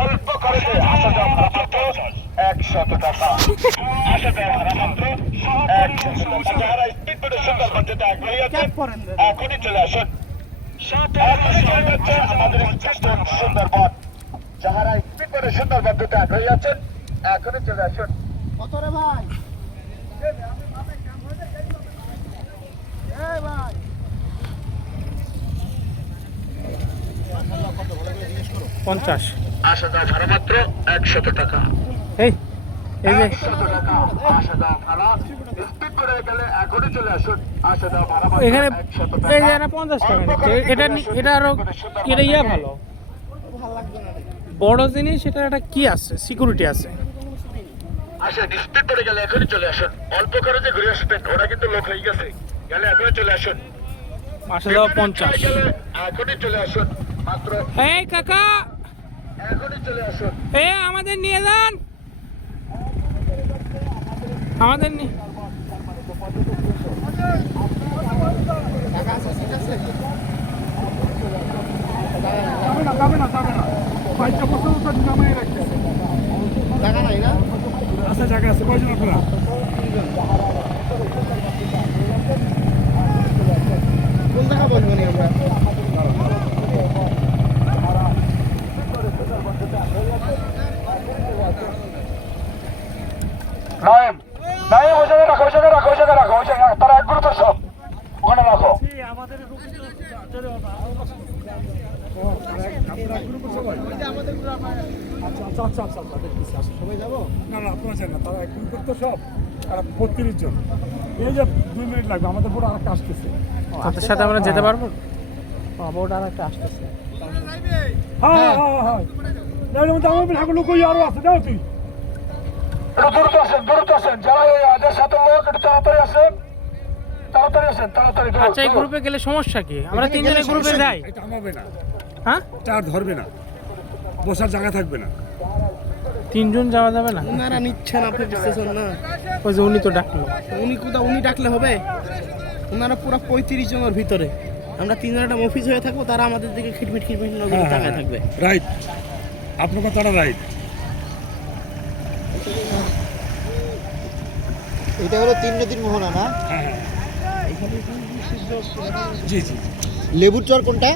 অল্প খরচে আসা যাওয়া ভাড়া মাত্র 100 টাকা। আসা যাওয়া ভাড়া মাত্র 100 টাকা। যারা স্পিড বোটে সুন্দরবন যেতে আগ্রহী আছেন এখনই চলে আসুন। আমাদের স্টেশন সুন্দরবন, যারা স্পিড বোটে সুন্দরবন যেতে আগ্রহী আছেন এখনই চলে আসুন। কত রে ভাই? 50। আসা যাওয়া ভাড়া মাত্র 100 টাকা। এই এই যে 100 টাকা আসা যাওয়া ভাড়া। স্পিড করে গেলে এখনই চলে আসুন। আসা যাওয়া ভাড়া মাত্র এখানে 100 টাকা। এই যে এটা 50 টাকা নিচ্ছে। এটা আরো এটা ইয়া ভালো, বড় জিনিস। এটা একটা কি আছে, সিকিউরিটি আছে। আসেন, স্পিড করে গেলে এখনই চলে আসুন। অল্প খরচে ঘুরে আসবেন, ওরা কিন্তু লোক হয়ে গেছে। গেলে এখনই চলে আসুন। আসা যাওয়া 50। গেলে এখনই চলে আসুন। মাত্র এই কাকা, এখনই চলে আসুন। আমাদের নিয়ে যান, আমাদের আচ্ছা, জায়গা আছে, কয়জন আপনারা? কোন জায়গা বসবো নি আমরা? নাইম নাইম ওই জায়গায় রাখো, ওই জায়গায় রাখো, ওই জায়গায় রাখো, ওই জায়গায় তারা এক গ্রুপে সব ওখানে রাখো। সবাই যাবো? না না, আপনারা চান না, তারা এক গ্রুপ করতে সব, তারা 32 জন। এই যে 2 মিনিট লাগবে, আমাদের পুরো আরেকটা আসতেছে। তাদের সাথে আমরা যেতে পারবো। বোট আর একটা আসতেছে। হ্যাঁ হ্যাঁ হ্যাঁ, এর মধ্যে আমার ঠাকুর লোক আরো আছে, যাও তুই। দ্রুত আসেন, দ্রুত আসেন। যারা এই আদের সাথে লোক একটু তাড়াতাড়ি আসেন, তাড়াতাড়ি আসেন, তাড়াতাড়ি। আচ্ছা, এই গ্রুপে গেলে সমস্যা কি? আমরা 3 জনের গ্রুপে যাই। এটা আমাবে না, হ্যাঁ, এটা আর ধরবে না, বসার জায়গা থাকবে না। 3 জন যাওয়া যাবে না? ওনারা নিচ্ছেন, আপনি বুঝতেছেন না? ওই যে উনি তো ডাকলো। উনি ডাকলে হবে? ওনারা পুরো 35 জনের ভিতরে, আমরা 3 জনের একটা অফিস হয়ে থাকবো, তারা আমাদের দিকে খিটমিট নজরে তাকায় থাকবে। রাইট, আপনার কথাটা রাইট। এটা হলো 3 নদীর মোহনা না? হ্যাঁ হ্যাঁ, জি জি। লেবুর চর কোনটা?